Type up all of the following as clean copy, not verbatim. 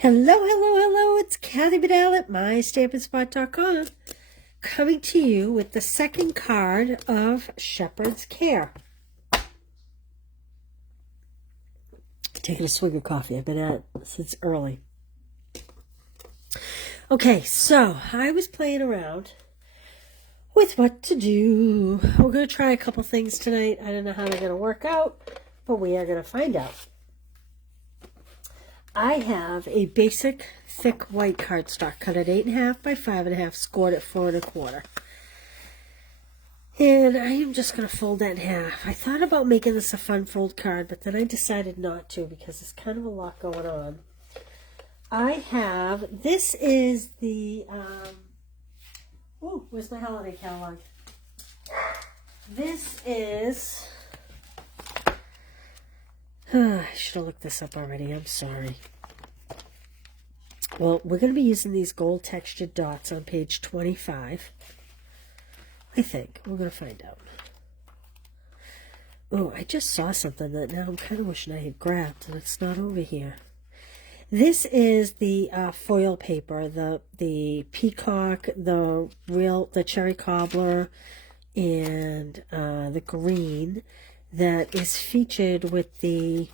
Hello, hello, hello, it's Kathy Bedell at MyStampingSpot.com coming to you with the second card of Shepherd's Care. Taking a swig of coffee. I've been at it since early. Okay, so I was playing around with what to do. We're going to try a couple things tonight. I don't know how they're going to work out, but we are going to find out. I have a basic thick white cardstock cut at 8.5 by 5.5, scored at 4 1/4. And I am just going to fold that in half. I thought about making this a fun fold card, but then I decided not to because there's kind of a lot going on. This is the, where's my holiday catalog? This is, I should have looked this up already. I'm sorry. Well, we're going to be using these gold textured dots on page 25. I think. We're going to find out. Oh, I just saw something that now I'm kind of wishing I had grabbed, and it's not over here. This is the foil paper, the peacock, the cherry cobbler, and the green that is featured with the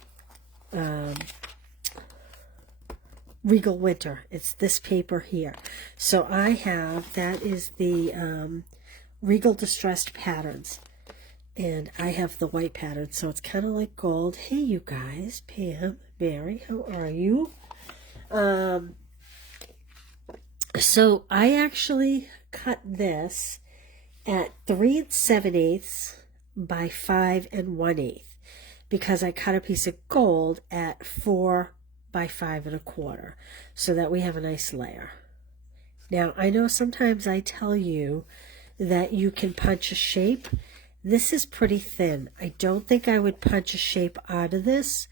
Regal Winter. It's this paper here. So that is the Regal Distressed Patterns. And I have the white pattern, so it's kind of like gold. Hey, you guys. Pam, Mary, how are you? So I actually cut this at 3 7/8 by 5 1/8 because I cut a piece of gold at 4 by 5 1/4 so that we have a nice layer. Now, I know sometimes I tell you that you can punch a shape. This is pretty thin. I don't think I would punch a shape out of this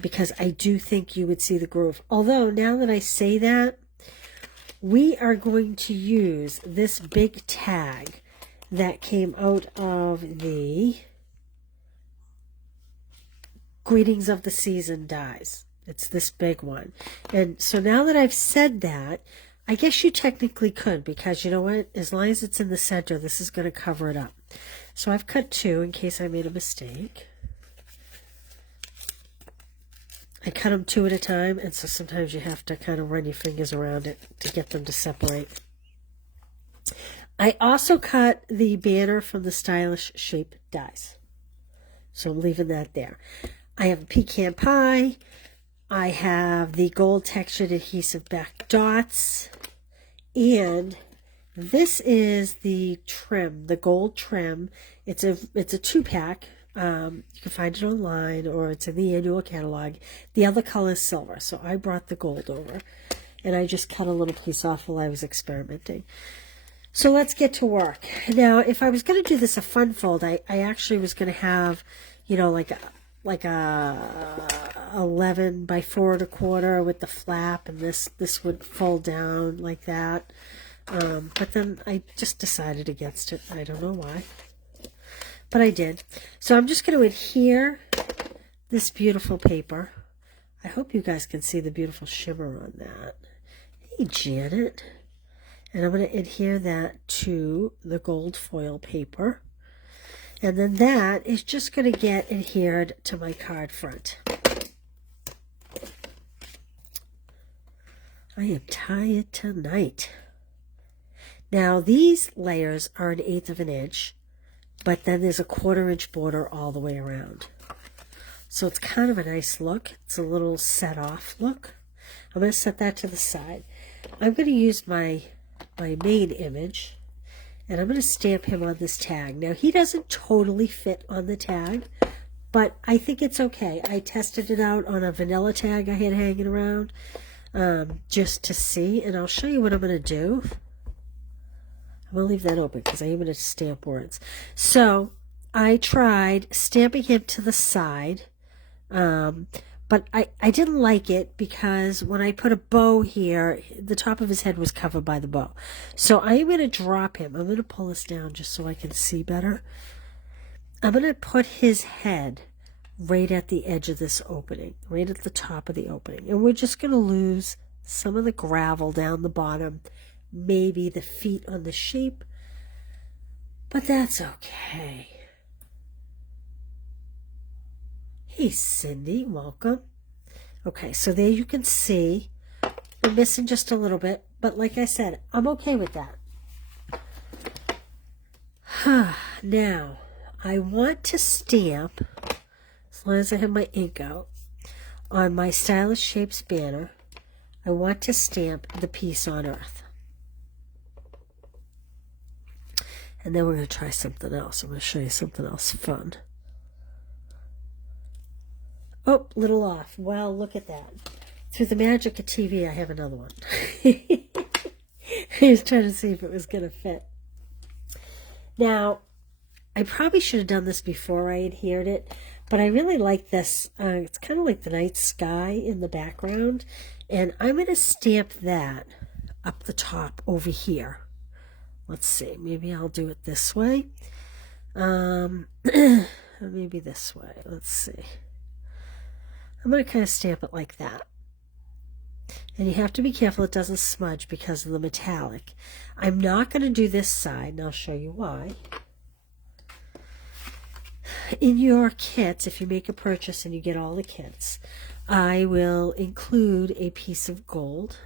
because I do think you would see the groove. Although, now that I say that, we are going to use this big tag that came out of the Greetings of the Season dies. It's this big one. And so now that I've said that, I guess you technically could, because you know what? As long as it's in the center, this is going to cover it up. So I've cut 2 in case I made a mistake. I cut them 2 at a time, and so sometimes you have to kind of run your fingers around it to get them to separate. I also cut the banner from the Stylish Shape dies. So I'm leaving that there. I have a pecan pie. I have the gold textured adhesive back dots. And this is the trim, the gold trim. It's a 2-pack. You can find it online or it's in the annual catalog. The other color is silver, so I brought the gold over. And I just cut a little piece off while I was experimenting. So let's get to work. Now, if I was going to do this a fun fold, I actually was going to have, you know, like a 11 by 4 1/4 with the flap, and this would fold down like that. But then I just decided against it. I don't know why, but I did. So I'm just going to adhere this beautiful paper. I hope you guys can see the beautiful shimmer on that. Hey, Janet. And I'm going to adhere that to the gold foil paper. And then that is just going to get adhered to my card front. I am tired tonight. Now, these layers are 1/8 of an inch, but then there's a 1/4 inch border all the way around. So it's kind of a nice look. It's a little set off look. I'm going to set that to the side. I'm going to use my main image, and I'm going to stamp him on this tag. Now, he doesn't totally fit on the tag, but I think it's okay. I tested it out on a vanilla tag I had hanging around just to see, and I'll show you what I'm going to do. I'm going to leave that open because I am going to stamp words. So I tried stamping him to the side, but I didn't like it because when I put a bow here, the top of his head was covered by the bow. So I'm going to drop him. I'm going to pull this down just so I can see better. I'm going to put his head right at the edge of this opening, right at the top of the opening. And we're just going to lose some of the gravel down the bottom, maybe the feet on the shape, but that's okay. Hey, Cindy, welcome. Okay, so there you can see we're missing just a little bit, but like I said, I'm okay with that. Now, I want to stamp, as long as I have my ink out, on my Stylish Shapes banner, I want to stamp the Peace on Earth. And then we're going to try something else. I'm going to show you something else fun. Oh, little off. Well, look at that. Through the magic of TV, I have another one. I was trying to see if it was going to fit. Now, I probably should have done this before I adhered it, but I really like this. It's kind of like the night sky in the background, and I'm going to stamp that up the top over here. Let's see, maybe I'll do it this way. Maybe this way. Let's see. I'm going to kind of stamp it like that. And you have to be careful it doesn't smudge because of the metallic. I'm not going to do this side, and I'll show you why. In your kits, if you make a purchase and you get all the kits, I will include a piece of gold.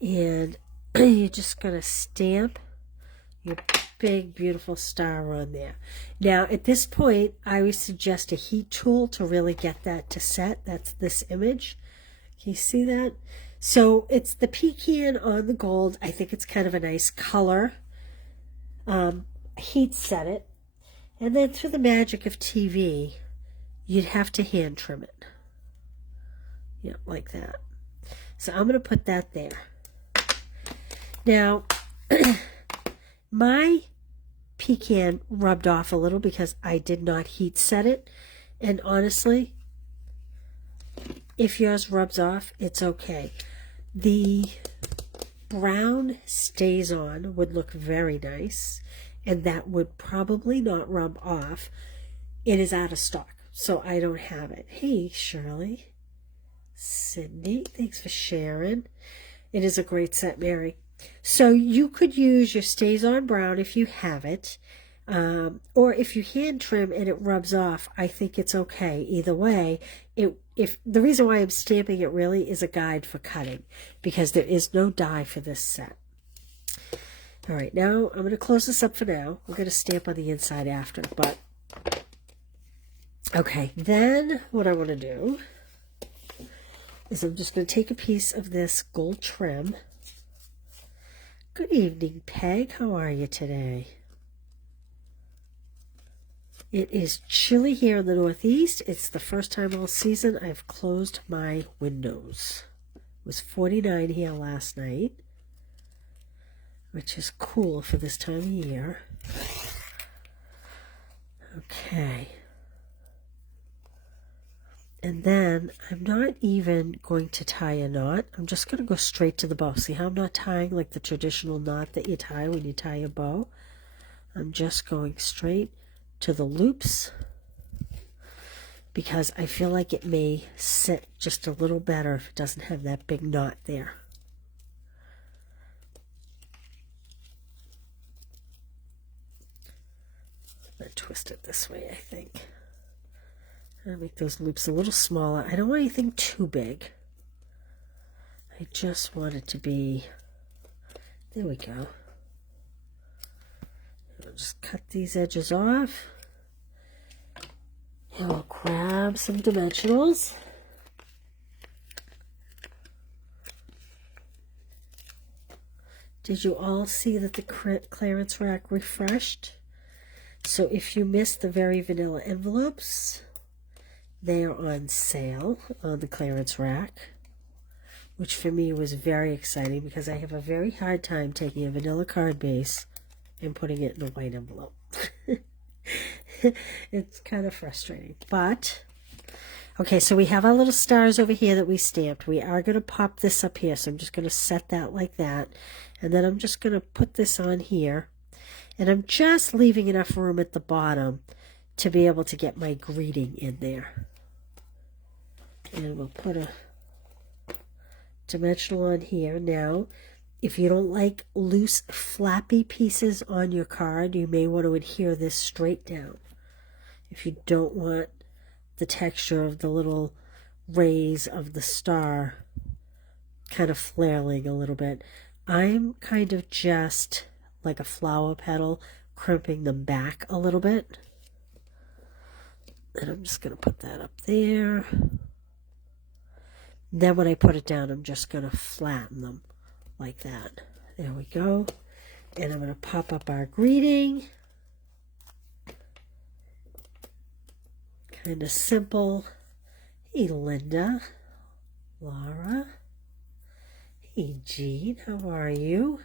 And you're just going to stamp your big, beautiful star on there. Now, at this point, I would suggest a heat tool to really get that to set. That's this image. Can you see that? So it's the pecan on the gold. I think it's kind of a nice color. Heat set it. And then through the magic of TV, you'd have to hand trim it. Yeah, like that. So I'm going to put that there. Now, my pecan rubbed off a little because I did not heat set it. And honestly, if yours rubs off, it's okay. The brown stays on would look very nice, and that would probably not rub off. It is out of stock, so I don't have it. Hey, Shirley. Cindy, thanks for sharing. It is a great set, Mary. So you could use your Stays On Brown if you have it, or if you hand trim and it rubs off, I think it's okay. Either way, if the reason why I'm stamping it really is a guide for cutting, because there is no die for this set. All right, now I'm going to close this up for now. We're going to stamp on the inside after, but okay. Then what I want to do is I'm just going to take a piece of this gold trim. Good evening, Peg. How are you today? It is chilly here in the Northeast. It's the first time all season I've closed my windows. It was 49 here last night, which is cool for this time of year. Okay. And then I'm not even going to tie a knot. I'm just going to go straight to the bow. See how I'm not tying like the traditional knot that you tie when you tie a bow? I'm just going straight to the loops because I feel like it may sit just a little better if it doesn't have that big knot there. I'm going to twist it this way, I think. I'll make those loops a little smaller. I don't want anything too big. I just want it to be, there we go. I'll just cut these edges off. And I'll grab some dimensionals. Did you all see that the clearance rack refreshed? So if you missed the very vanilla envelopes, they are on sale on the clearance rack, which for me was very exciting because I have a very hard time taking a vanilla card base and putting it in a white envelope. It's kind of frustrating, but okay, so we have our little stars over here that we stamped. We are going to pop this up here, so I'm just going to set that like that, and then I'm just going to put this on here. And I'm just leaving enough room at the bottom to be able to get my greeting in there. And we'll put a dimensional on here. Now, if you don't like loose, flappy pieces on your card, you may want to adhere this straight down. If you don't want the texture of the little rays of the star kind of flailing a little bit, I'm kind of just like a flower petal, crimping them back a little bit. And I'm just going to put that up there. Then when I put it down, I'm just going to flatten them like that. There we go. And I'm going to pop up our greeting. Kind of simple. Hey, Linda. Laura. Hey, Jean. How are you?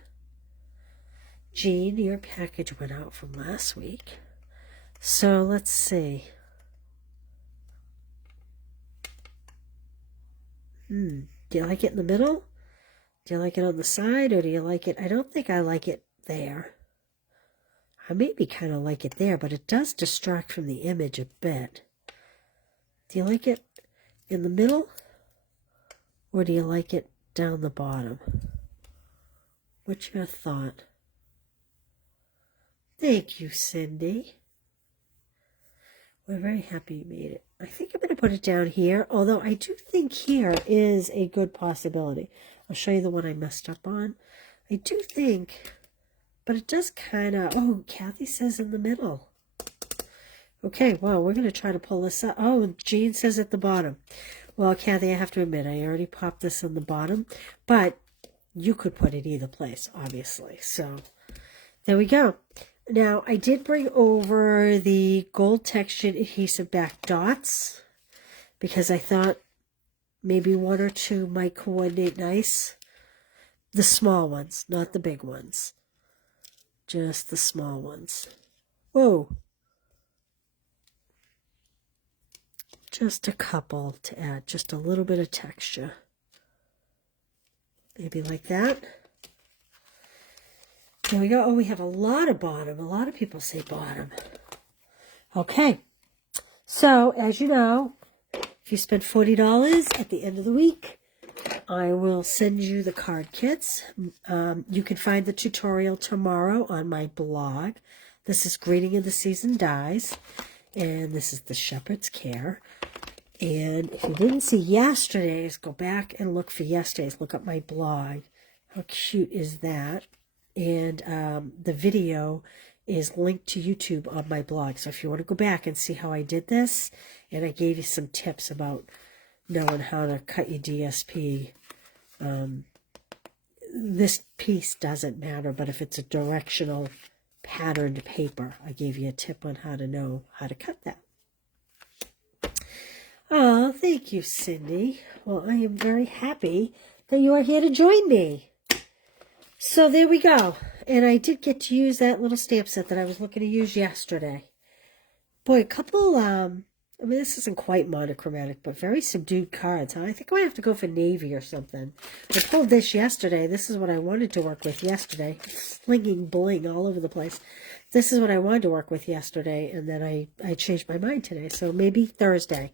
Jean, your package went out from last week. So let's see. Do you like it in the middle? Do you like it on the side, or do you like it? I don't think I like it there. I maybe kind of like it there, but it does distract from the image a bit. Do you like it in the middle, or do you like it down the bottom? What's your thought? Thank you, Cindy. We're very happy you made it. I think I'm going to put it down here, although I do think here is a good possibility. I'll show you the one I messed up on. I do think, but it does kind of, oh, Kathy says in the middle. Okay, well, we're going to try to pull this up. Oh, Jean says at the bottom. Well, Kathy, I have to admit, I already popped this on the bottom, but you could put it either place, obviously. So there we go. Now, I did bring over the gold textured adhesive back dots because I thought maybe one or two might coordinate nice. The small ones, not the big ones. Just the small ones. Whoa. Just a couple to add just a little bit of texture. Maybe like that. There we go. Oh, we have a lot of bottom. A lot of people say bottom. Okay. So, as you know, if you spend $40 at the end of the week, I will send you the card kits. You can find the tutorial tomorrow on my blog. This is Greeting of the Season Dies. And this is the Shepherd's Care. And if you didn't see yesterday's, go back and look for yesterday's. Look up my blog. How cute is that? And the video is linked to YouTube on my blog. So if you want to go back and see how I did this, and I gave you some tips about knowing how to cut your DSP. This piece doesn't matter, but if it's a directional patterned paper, I gave you a tip on how to know how to cut that. Oh, thank you, Cindy. Well, I am very happy that you are here to join me. So there we go. And I did get to use that little stamp set that I was looking to use yesterday. Boy, a couple, I mean, this isn't quite monochromatic, but very subdued cards. Huh? I think I might have to go for navy or something. I pulled this yesterday. This is what I wanted to work with yesterday. Slinging bling all over the place. This is what I wanted to work with yesterday, and then I changed my mind today. So maybe Thursday.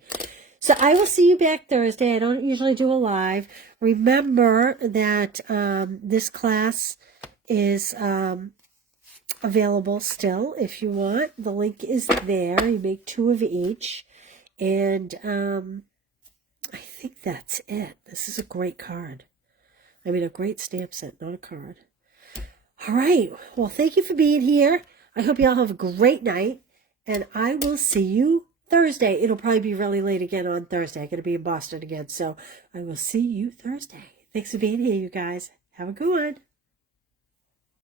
So I will see you back Thursday. I don't usually do a live. Remember that this class is available still if you want. The link is there. You make 2 of each. And I think that's it. This is a great card. I mean, a great stamp set, not a card. All right. Well, thank you for being here. I hope you all have a great night. And I will see you Thursday. It'll probably be really late again on Thursday. I'm going to be in Boston again. So I will see you Thursday. Thanks for being here, you guys. Have a good one.